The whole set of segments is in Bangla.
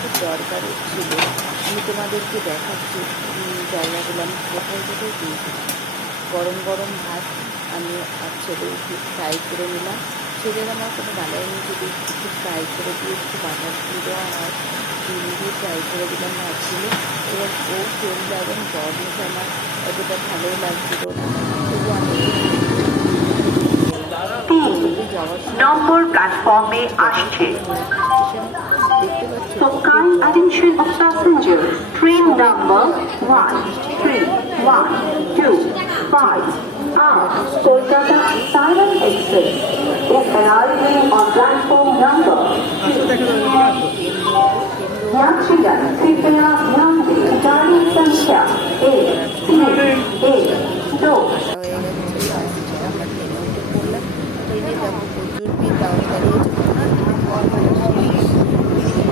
খুব দরকারি ছিল। আমি তোমাদেরকে দেখাচ্ছি জায়গাগুলো আমি কোথায় কোথায় গিয়েছিলাম। গরম গরম ভাত আমি আর ছেলে একটু ফ্রাই করে নিলাম। ছেলের আমার কোনো বালাই নেই, যদি একটু ফ্রাই করে দিয়ে একটু বাটার দিয়ে দেওয়া হয়, ডিম দিয়ে ফ্রাই করে দিলাম ভাতগুলো। এবার ও খেলবে এবং গরমে আমার অতটা ভালোও লাগছিল না, তবু আমি যাওয়ার নম্বর প্ল্যাটফর্মে আসছে। দেখতে পাচ্ছি For kind attention of passengers, train number 1312 Kolkata Siren Express is arriving on platform number 2। यात्रीगण कृपया ध्यान दें, गाड़ी संख्या 13112। হয়ে গেছে। আমরা ট্রেনে উঠে পড়লাম। ট্রেনে দেখো প্রচুর ভিড়, তাও দাঁড়িয়েছে ওনার খাওয়া শেষ।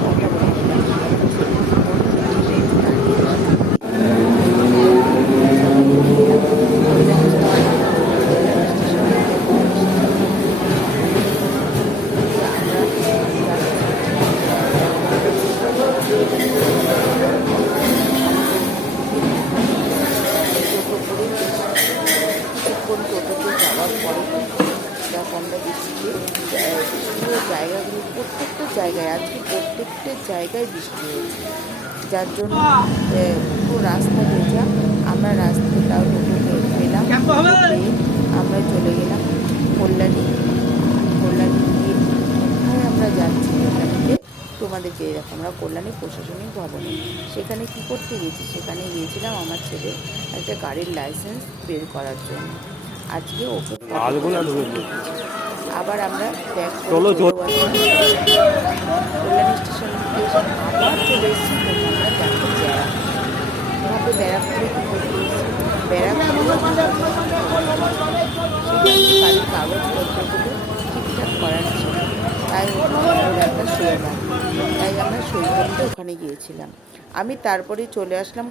কথা বলতে টোটোতে যাওয়ার পরে দেখো আমরা বৃষ্টিতে পুরো জায়গাগুলো, প্রত্যেকটা জায়গায় আজকে প্রত্যেকটা জায়গায় বৃষ্টি হয়েছে, যার জন্য পুরো রাস্তা ভেজা। আমরা রাস্তাটাও টোটো পেলাম, আমরা চলে গেলাম কল্যাণী। কল্যাণী গিয়ে কোথায় আমরা যাচ্ছি কল্যাণীতে তোমাদেরকে এরকম, আমরা কল্যাণী প্রশাসনিক ভবনে। সেখানে কি করতে গেছি, সেখানে গিয়েছিলাম আমার ছেলের একটা গাড়ির লাইসেন্স বের করার জন্য। আজকে ওকে আবার আমরা ব্যাক কল্যাণী স্টেশন থেকে আবার চলে এসেছি আমরা যাচ্ছি ব্যারাকপুর। ব্যারাকপুরে কী করতে এসেছি, ব্যারাকপুরে গাড়ির কাগজপত্রগুলো ঠিকঠাক করার ছিল, তাই ওর একটা সই লাগে, তাই আমরা সই করতে ওখানে গিয়েছিলাম। আমি তারপরে চলে আসলাম